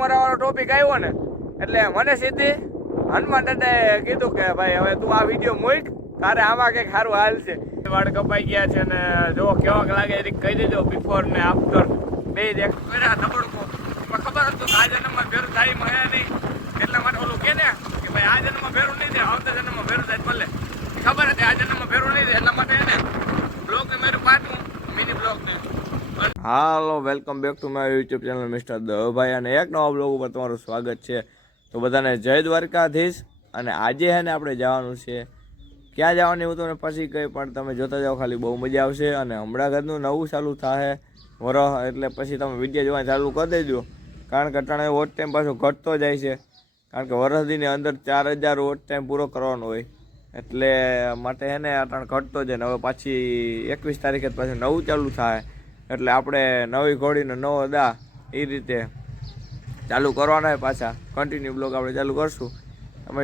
મોરા વાળો ટોપિક આવ્યો ને એટલે મને સીધી હનુમાન દાદાએ કીધું કે ભાઈ હવે તું આ વિડીયો મૂક, તારે આમાં કંઈક સારું હાલ છે. વાળ કપાઈ ગયા છે ને જો કેવાક લાગે એ કહી દેજો, બિફોર ને આફ્ટર બે દેખ ધબડકો. ખબર હતું કે આ જન્મમાં ભેરું થાય મળે નહીં, એટલા માટે ઓલું કે ને કે ભાઈ આ જન્મમાં ભેરું નહીં થાય, આવતા જન્મમાં ભેરું થાય ભલે. ખબર હતી આ જન્મમાં ભેરું નહીં થાય, એટલા માટે એને બ્લોગ ને મારું પાછું મિની બ્લોગ ને. Hello, welcome back to my YouTube channel mister Davbhai, અને એક નવા બ્લોગ ઉપર તમારું સ્વાગત છે. તો બધાને જય દ્વારકાધીશ. અને આજે હે ને આપણે જવાનું છે, ક્યાં જવાની હું તમને પછી કહી, પણ તમે જોતા જાઓ, ખાલી બહુ મજા આવશે. અને હમણાં ઘરનું નવું ચાલુ થાય વરહ, એટલે પછી તમે વિડીયો જોવા ચાલુ કરી દેજો, કારણ કે અટાણે વોટ ટાઈમ પાછો ઘટતો જાય છે, કારણ કે વરસદીની અંદર 4000 વોટ ટાઈમ પૂરો કરવાનો હોય, એટલે માટે હે ને અટાણે ઘટતો જાય ને. હવે પાછી 21 તારીખે પાછું નવું ચાલુ થાય, એટલે આપણે નવી ઘોડીનો નવો દા એ રીતે ચાલુ કરવાના હોય. પાછા કન્ટિન્યુ બ્લોગ આપણે ચાલુ કરશું, તમે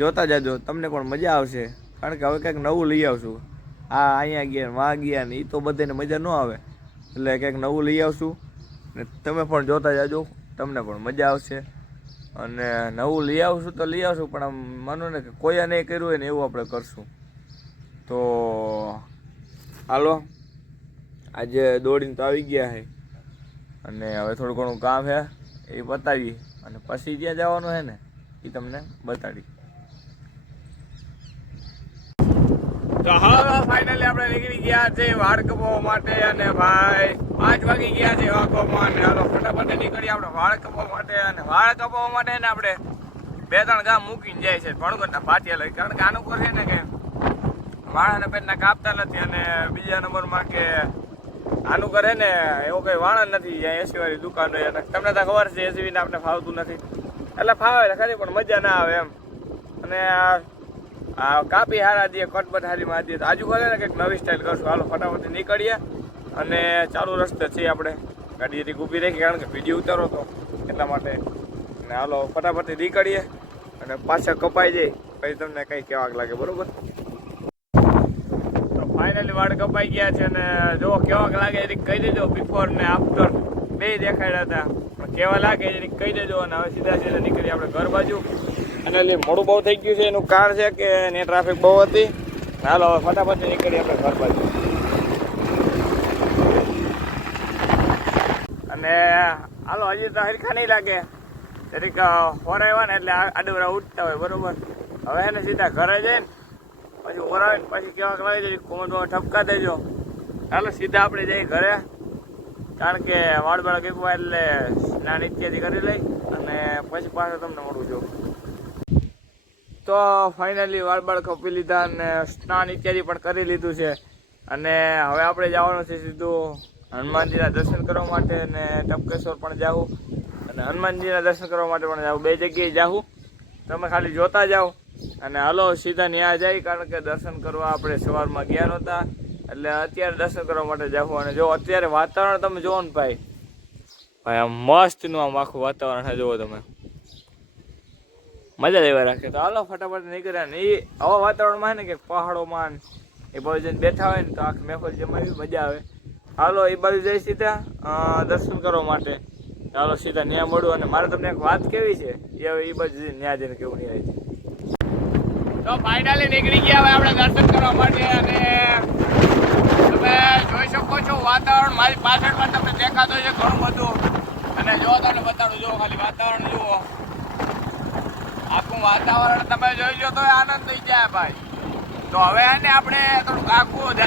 જોતા જાજો, તમને પણ મજા આવશે, કારણ કે હવે કંઈક નવું લઈ આવશું. આ અહીંયા ગયા વાં ગયા ને એ તો બધાને મજા ન આવે, એટલે કંઈક નવું લઈ આવશું ને તમે પણ જોતા જાજો, તમને પણ મજા આવશે. અને નવું લઈ આવશું તો લઈ આવશું, પણ આમ માનો ને કે કોઈએ નહીં કર્યું હોય ને એવું આપણે કરશું. તો હાલો, આજે દોડીને તો આવી ગયા છે, અને હવે થોડું ઘણું કામ છે એ બતાવી, અને પછી જ્યાં જવાનું છે ને એ તમને બતાડી. તો હવે ફાઇનલી આપણે નીકળી ગયા છે વાળ કપાવવા માટે, અને ભાઈ 5 વાગી ગયા છે વાગવામાં, અને હાલો ફટાફટ નીકળી આપણે વાળ કપાવવા માટે. અને વાળ કપાવવા માટે ને આપણે 2-3 ગામ મૂકીને જાય છે ભણગરના પાટિયા લઈ, કારણ કે આનું પર છે ને કે વાળાને પેટના કાપતા નથી, અને બીજા નંબરમાં કે આનું કરે ને એવું કઈ વાળા નથી, જ્યાં એસી વાળી દુકાન હોય, અને તમને તો ખબર છે એસી ને આપણે ફાવતું નથી, એટલે ફાવે ખરી પણ મજા ના આવે એમ. અને કાપી હારા દે, કટબટ હારી માં દે, આજુ કરે ને કંઈક નવી સ્ટાઇલ કરશું. હાલો ફટાફટ નીકળીએ, અને ચાલુ રસ્તે છીએ આપણે, ગાડી એથી ઊભી રાખી, કારણ કે વિડીયો ઉતારો તો એટલા માટે. અને હાલો ફટાફટ નીકળીએ, અને પાછા કપાઈ જાય પછી તમને કંઈ કહેવાક લાગે, બરોબર? ફાઇનલી વાળ કપાઈ ગયા છે, અને જો કેવાક લાગે એ કહી દેજો, બિફોર ને આફ્ટર બે દેખાડ્યા હતા, પણ કેવા લાગે એ કહી દેજો. અને હવે સીધા નીકળી આપણે ઘર બાજુ, અને એટલે મોડું બહુ થઈ ગયું છે, એનું કારણ છે કે ને ટ્રાફિક બહુ હતી. હાલો હવે ફટાફટ નીકળી આપણે ઘર બાજુ. અને હાલો હજી તો હરખા નહીં લાગે, જરીક ફોરાવ્યા ને એટલે આડવરા ઉઠતા હોય, બરોબર? હવે એને સીધા ઘરે જઈને પછી ઓરાવે ને પછી કેવાક લાગે છે કોમનમાં ઠપકા દેજો. ચાલો સીધા આપણે જઈએ ઘરે, કારણ કે વાળ બાળ કીપવા એટલે સ્નાન ઇત્યાદિ કરી લઈ, અને પછી પાછું તમને મળું છું. તો ફાઇનલી વાળ બાળ કપી લીધા, અને સ્નાન ઇત્યાદિ પણ કરી લીધું છે, અને હવે આપણે જવાનું છે સીધું હનુમાનજીના દર્શન કરવા માટે, અને ટપકેશ્વર પણ જાઉં, અને હનુમાનજીના દર્શન કરવા માટે પણ જાઉં, બે જગ્યાએ જાઉં, તમે ખાલી જોતા જાઓ. અને હાલો સીધા ન્યા જાય, કારણ કે દર્શન કરવા આપણે સવારમાં ગયા નહોતા, એટલે અત્યારે દર્શન કરવા માટે જાઉં. અને જો અત્યારે વાતાવરણ તમે જોવો ને ભાઈ આમ મસ્તનું આમ આખું વાતાવરણ છે, જુઓ તમે, મજા લેવા રાખે. તો હાલો ફટાફટ નીકળ્યા ને એ આવા વાતાવરણમાં છે ને કે પહાડોમાં એ બાજુ જઈને બેઠા હોય ને તો આખી મહેફલ જમાવી મજા આવે. હાલો એ બાજુ જઈ સીધા દર્શન કરવા માટે. ચાલો સીધા ન્યા મળું. અને મારે તમને એક વાત કેવી છે, એ હવે એ બાજુ ન્યા જઈને કેવું નહીં આવે છે. તો ફાઇનલી નીકળી ગયા હવે આપણે દર્શન કરવા માટે, અને તમે જોઈ શકો છો વાતાવરણ મારી પાછળમાં તમને દેખાતો છે ઘણું બધું. અને જો તમને બતાડું, જો ખાલી વાતાવરણ જુઓ, આખું વાતાવરણ તમે જોઈ લો તો આનંદ થઈ જાય ભાઈ. તો હવે ને આપણે થોડુંક આખું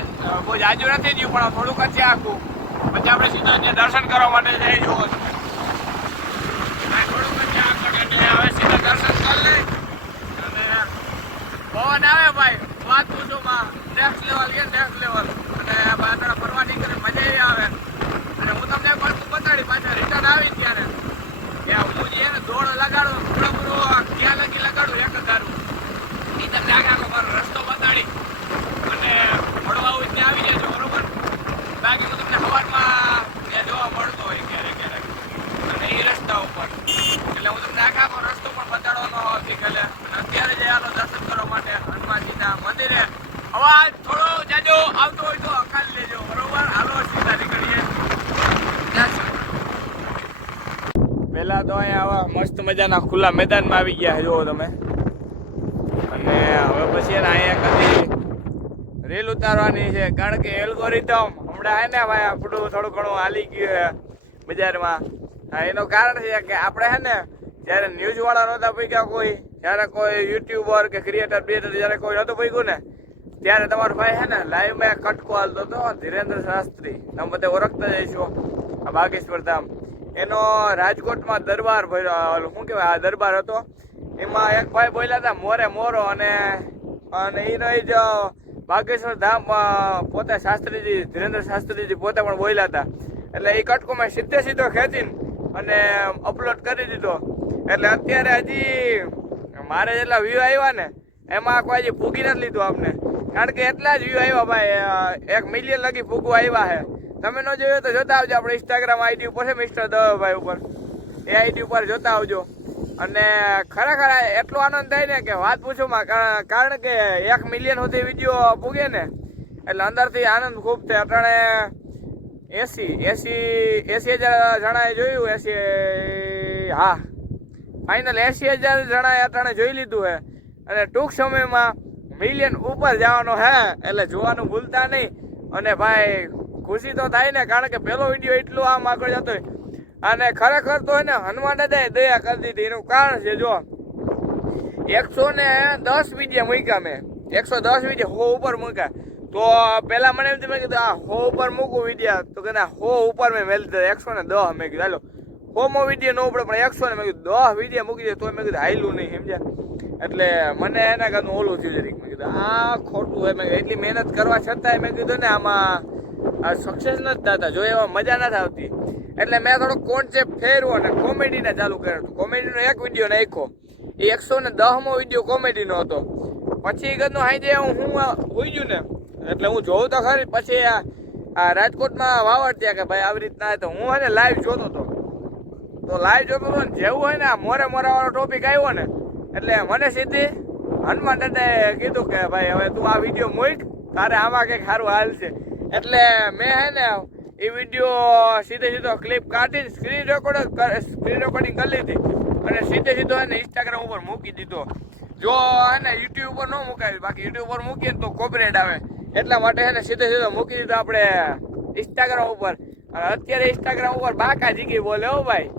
બહુ જાજુ નથી થયું, પણ થોડુંક જ છે આખું, પછી આપણે સીધા ત્યાં દર્શન કરવા માટે જઈ જુઓ થોડુંક જ આગળ, હવે સીધા દર્શન કરી લઈ. પવન આવે ભાઈ, વાત પૂછો માં નેક્સ્ટ લેવલ કે નેક્સ્ટ લેવલ. અને બાજરા ફરવા નીકળી મજા આવે. અને હું તમને એક વસ્તુ બતાડી, પાછા રિટર્ન આવી ત્યારે હું જે ને દોડ લગાડું પૂરો ક્યાં લગી લગાડું 1000 એ તમને આખો મારો રસ્તો બતાડી, અને મળવા હોય ત્યાં આવી જજો, બરોબર? બાકી હું તમને સવારમાં ત્યાં જોવા મળતો હોય ક્યારેક ક્યારેક. આવા મસ્ત મજાના ખુલ્લા મેદાનમાં આવી ગયા જુઓ તમે. અને હવે પછી એને અહીંયા કદી રીલ ઉતારવાની છે, કારણ કે એલ્ગોરિધમ હમણાં હે ને ભાઈ આપણું થોડું ઘણું હાલી ગયું છે બજારમાં. એનું કારણ છે કે આપણે હે ને જ્યારે ન્યૂઝ વાળા નહોતા પૈક્યા કોઈ, જ્યારે કોઈ યુટ્યુબર કે ક્રિએટર બ્રિએટર જ્યારે કોઈ નહોતું પૈક્યું ને, ત્યારે તમારો ભાઈ હે ને લાઈવમાં કટકો હાલતો હતો ધીરેન્દ્ર શાસ્ત્રી, તમે બધે ઓળખતા જઈશો આ બાગેશ્વર ધામ. એનો રાજકોટમાં દરબાર ભર્યો, શું કહેવાય આ દરબાર હતો, એમાં એક ભાઈ બોલ્યા હતા મોરે મોરો, અને એનો જ બાગેશ્વર ધામ પોતે શાસ્ત્રીજી ધીરેન્દ્ર શાસ્ત્રીજી પોતે પણ બોલ્યા હતા. એટલે એ કટકો મેં સીધો ખેંચીને અને અપલોડ કરી દીધો. એટલે અત્યારે હજી મારે જેટલા વ્યૂ આવ્યા ને એમાં કોઈ હજી ભૂગી નથી લીધું આપને, કારણ કે એટલા જ વ્યૂ આવ્યા ભાઈ, 1 મિલિયન લગી ભૂગું આવ્યા છે. તમે ન જોયું તો જોતા આવજો, આપણે ઇન્સ્ટાગ્રામ આઈડી ઉપર છે મિસ્ટર દવેભાઈ ઉપર, એ આઈડી ઉપર જોતા આવજો. અને ખરેખર એટલો આનંદ થાય ને કે વાત પૂછોમાં, કારણ કે 1 મિલિયન સુધી વિડીયો પૂગે ને એટલે અંદરથી આનંદ ખૂબ થાય. અટાણે 80,000 જણાએ જોયું, 80 હા ફાઇનલ 80,000 જણાએ અટાણે જોઈ લીધું છે. અને ટૂંક સમયમાં મિલિયન ઉપર જવાનો હે, એટલે જોવાનું ભૂલતા નહીં. અને ભાઈ ખુશી તો થાય ને, કારણ કે પેલો વિડીયો એટલો આમ આગળ જતો હોય. અને ખરેખર તો એને હનુમાન દાદાએ દયા કરી દીધી. એનું કારણ છે જો 110 વિડીયો મૂક્યા મેં, 110 વિડીયો 100 ઉપર મૂક્યા. તો પેલા મને એમ મેં કીધું આ 100 ઉપર મૂકું વિડીયો, તો કે 100 ઉપર મેં મેળ દીધા 110. મેં કીધું હાલો 100 વિડીયો ન ઉપડે પણ 100 ને મેં કીધું 10 વિડીયો મૂકી દે તો મેં કીધું હાયલું નહીં, સમજ્યા. એટલે મને એના કરતું ઓલું થયું જરીક. મેં કીધું આ ખોટું હોય, મેં એટલી મહેનત કરવા છતાંય મેં કીધું ને આમાં સક્સેસ નથી થતા, જો એમાં મજા નથી આવતી. એટલે મેં થોડો કોન્સેપ્ટ ફેરવો અને કોમેડીને ચાલુ કર્યો. કોમેડીનો એક વિડીયો નાખ્યો, એ 110મો વિડીયો કોમેડીનો હતો. પછી કદનું હાઈ હું હોઈ ગયું ને, એટલે હું જોઉં તો ખરી. પછી આ રાજકોટમાં વાવડ ત્યાં કે ભાઈ આવી રીતના, તો હું એને લાઈવ જોતો હતો. તો લાઈવ જોતો હતો ને જેવું હોય ને આ મોરે મોરાવાળો ટોપિક આવ્યો ને, એટલે મને સીધી હનુમાન દાદાએ કીધું કે ભાઈ હવે તું આ વિડીયો મૂક, તારે આમાં કંઈક સારું હાલ છે. એટલે મેં હે ને એ વિડીયો સીધો ક્લિપ કાઢીને સ્ક્રીન રેકોર્ડિંગ કરી લીધી અને સીધો હે ને ઇન્સ્ટાગ્રામ ઉપર મૂકી દીધો. જો હે ને યુટ્યુબ ઉપર ન મુકાવી, બાકી યુટ્યુબ ઉપર મૂકીએ તો કોપીરાઇટ આવે, એટલા માટે હે ને સીધો મૂકી દીધો આપણે ઇન્સ્ટાગ્રામ ઉપર. અને અત્યારે ઇન્સ્ટાગ્રામ ઉપર બાકા જીગી બોલે હો ભાઈ.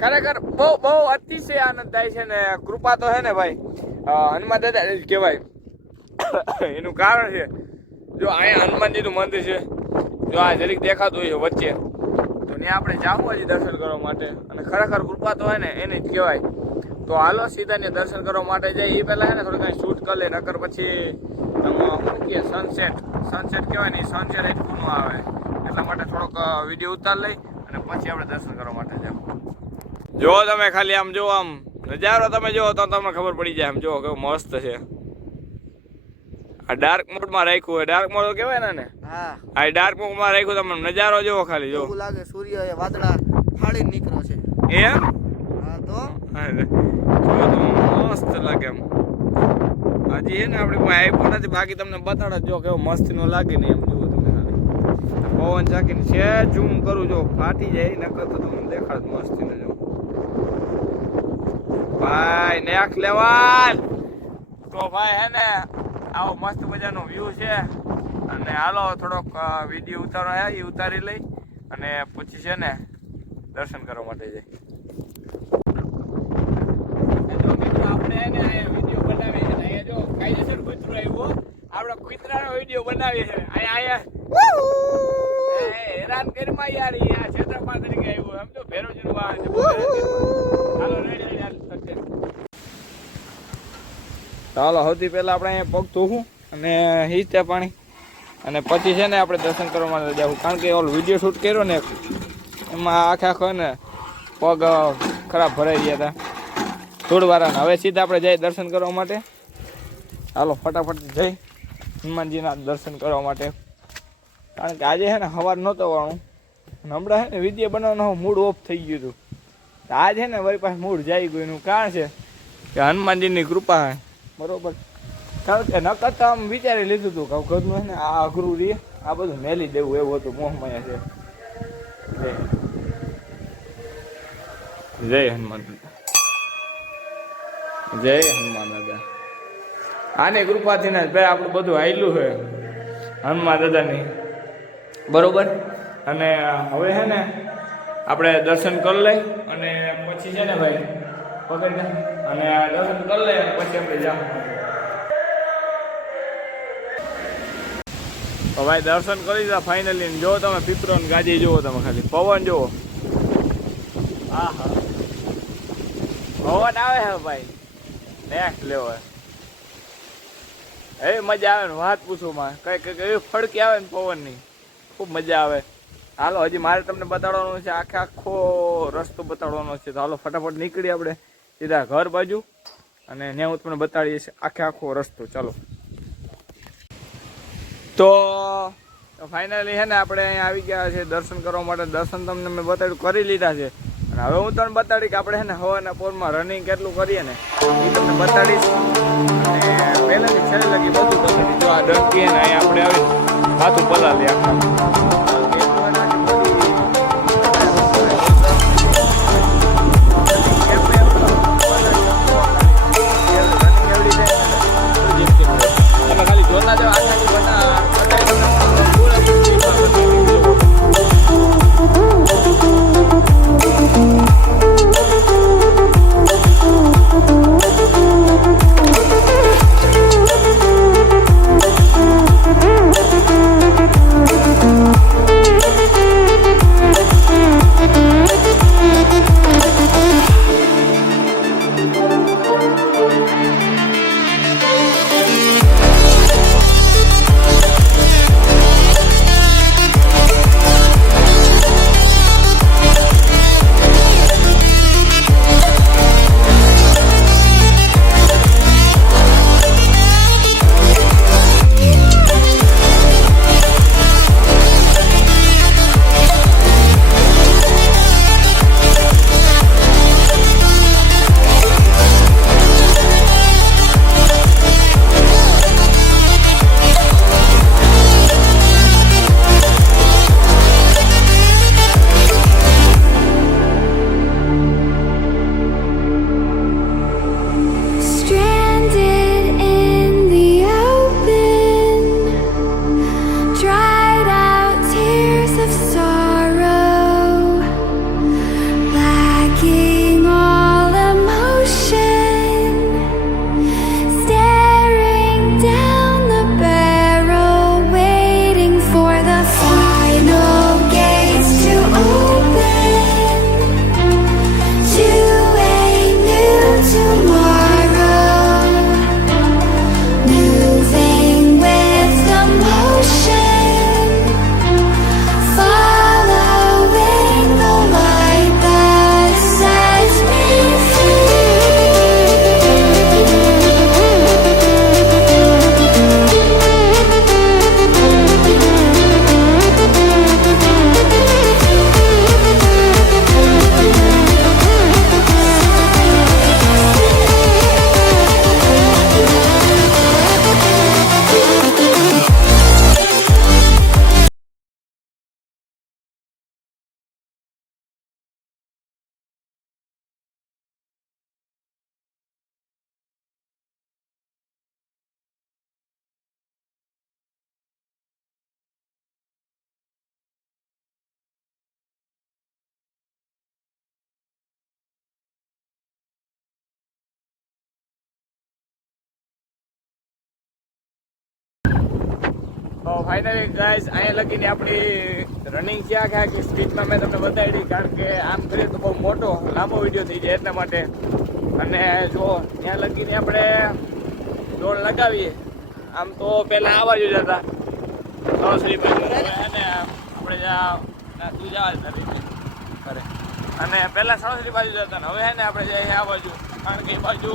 ખરેખર બહુ અતિશય આનંદ થાય છે ને. કૃપા તો હે ને ભાઈ હનુમાન દાદા જ કહેવાય. એનું કારણ છે જો અહીંયા હનુમાનજીનું મંદિર છે, જો આ જરીક દેખાતું હોય છે વચ્ચે, તો ત્યાં આપણે જાવું હજી દર્શન કરવા માટે. અને ખરેખર કૃપા તો હે ને એની જ કહેવાય. તો હાલો સીધા ને દર્શન કરવા માટે જાય. એ પહેલાં હે ને થોડું કાંઈ શૂટ કરી લે, નકર પછી શું કહે સનસેટ કહેવાય ને, સનસેટ જ ગુનો આવે. એટલા માટે થોડોક વિડીયો ઉતાર લઈ અને પછી આપણે દર્શન કરવા માટે જાવ. જો તમે ખાલી આમ જો, આમ નજારો તમે જો તો તમને ખબર પડી જાય. આમ જો કેવું મસ્ત છે. આ ડાર્ક મોડમાં રાખ્યું હોય, ડાર્ક મોડ કહેવાય ને. હા, આ ડાર્ક મોડમાં રાખ્યું, તમે નજારો જોવો ખાલી જો. એવું લાગે સૂર્ય એ વાદળા ફાડીને નીકળ્યો છે એમ. હા તો મસ્ત લાગે એમ. હજી હે ને આપણે કોઈ આપ્યું નથી, બાકી તમને બતાડો જો કેવો મસ્તીનો લાગે ને એમ. જુઓ તમે ખાલી પવન ચાકીને છે, ઝૂમ કરું જો ફાટી જાય, નકર તો તમને દેખાડ મસ્તીને જો ભાઈ નેક્સ્ટ લેવલ. તો ભાઈ હે ને આવો મસ્ત મજાનો વ્યૂ છે. અને હાલો થોડોક વિડીયો ઉતારવા એ ઉતારી લઈ અને પછી છે ને દર્શન કરવા માટે જાય. આપણે એને વિડીયો બનાવીએ છીએ અહીંયા જો કાયદેસર કૂતરું આવ્યું, આપણે કૂતરાનો વિડીયો બનાવીએ છીએ અહીંયા હેરાન કરીમાં યાર. આ ક્ષેત્રપાળ તરીકે આવ્યું સમજો, ભેરોજીનું હાલો રેડી. ચાલો સૌથી પહેલાં આપણે અહીંયા પગ ધોવું અને હિંચતે પાણી, અને પછી છે ને આપણે દર્શન કરવા માટે જવું. કારણ કે ઓલો વિડીયો શૂટ કર્યો ને એમાં આખો ને પગ ખરાબ ભરાઈ ગયા હતા થોડવારાને. હવે સીધા આપણે જઈએ દર્શન કરવા માટે. હાલો ફટાફટ જઈ હનુમાનજીના દર્શન કરવા માટે. કારણ કે આજે છે ને સવાર નહોતો વાળું, હમણાં છે ને વિડીયો બનાવવાનો મૂડ ઓફ થઈ ગયું હતું. આજે છે ને વળી પાસે મૂડ જાય ગયું. એનું કારણ છે કે હનુમાનજીની કૃપા છે, બરોબર. કારણ કે નકર તો આમ વિચારી લીધું હતું કે ઘરનું છે ને આ અઘરું રહે, આ બધું મેલી દેવું એવું હતું. મોહમાયા છે જય હનુમાન દાદા, જય હનુમાન દાદા. આની કૃપાથી ને ભાઈ આપણું બધું આયલું છે હનુમાન દાદાની, બરોબર. અને હવે છે ને આપણે દર્શન કરી લઈ અને પછી છે ને ભાઈ પકડ અને દર્શન કરી લઈએ પછી આપણે જાઓ. ભાઈ દર્શન કરી દીધા ફાઇનલી. જો તમે પીપરો ને ગાજી જુઓ, તમે ખાલી પવન જુઓ. હા હા પવન આવે છે ભાઈ નેક્સ્ટ લેવલ. એ મજા આવે ને વાત પૂછો માં, કઈ એવી ફડકી આવે ને પવનની, ખૂબ મજા આવે. હાલો હજી મારે તમને બતાડવાનો છે, આખો રસ્તો બતાડવાનો છે. તો હાલો ફટાફટ નીકળી આપણે સીધા ઘર બાજુ અને ત્યાં હું તમને બતાડીએ છીએ આખો રસ્તો. ચાલો. તો ફાઇનલી છે ને આપણે અહીંયા આવી ગયા છે દર્શન કરવા માટે. દર્શન તમને મેં બતાડ્યું, કરી લીધા છે. અને હવે હું તમને બતાડી કે આપણે છે ને હવાના પોરમાં રનિંગ કેટલું કરીએ ને એ તમને બતાડીશ. અને પહેલાંથી છેલ્લે લગી બધું તમે જો આ ડંકી ને અહીંયા આપણે આવીને માથું પલાવી આખા. ખાલી જોતા જાવ આખા બધા તો ફાઇનલી ગાઈઝ અહીંયા લગીને આપણી રનિંગ ક્યાં ક્યાં કે સ્પીડમાં મેં તમને બતાવી, કારણ કે આમ કરીએ તો બહુ મોટો લાંબો વિડીયો થઈ જાય એટલા માટે. અને જો ત્યાં લગીને આપણે દોડ લગાવીએ આમ તો પહેલાં આ બાજુ જતા નવશ્રી બાજુ અને આપણે જ્યાં તું જવા કરે અને પહેલાં સણોસરી બાજુ જતા ને હવે છે ને આપણે જઈએ આ બાજુ, કારણ કે એ બાજુ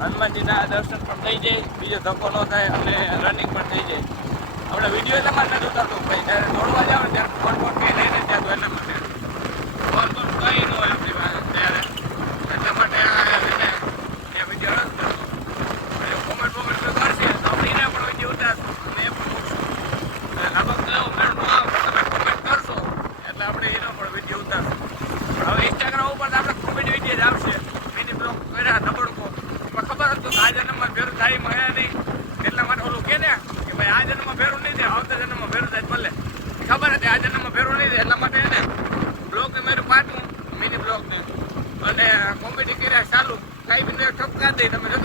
હનુમાનજીના દર્શન પણ થઈ જાય, બીજો ધક્કો ન થાય અને રનિંગ પણ થઈ જાય. આપણે વિડીયો એટલા માટે નથી ઉતારતો ભાઈ, જ્યારે દોડવા જાવ ને ત્યારે ફોન કંઈ લઈને ત્યાં તો એટલા માટે ફોન કંઈ ન હોય આપણી પાસે ત્યારે, એટલા માટે ત્યાં વિડીયો નથી કરતો. કોમેન્ટ કરશે તો આપણે એના પણ વિડીયો ઉતારશું અને એ પણ મૂકશું. લગભગ કયો મેળ ન આવે તમે કોમેન્ટ કરશો એટલે આપણે એનો પણ વિડીયો ઉતારશું. હવે ઇન્સ્ટાગ્રામ ઉપર આપણે કોમેડી હતી તમે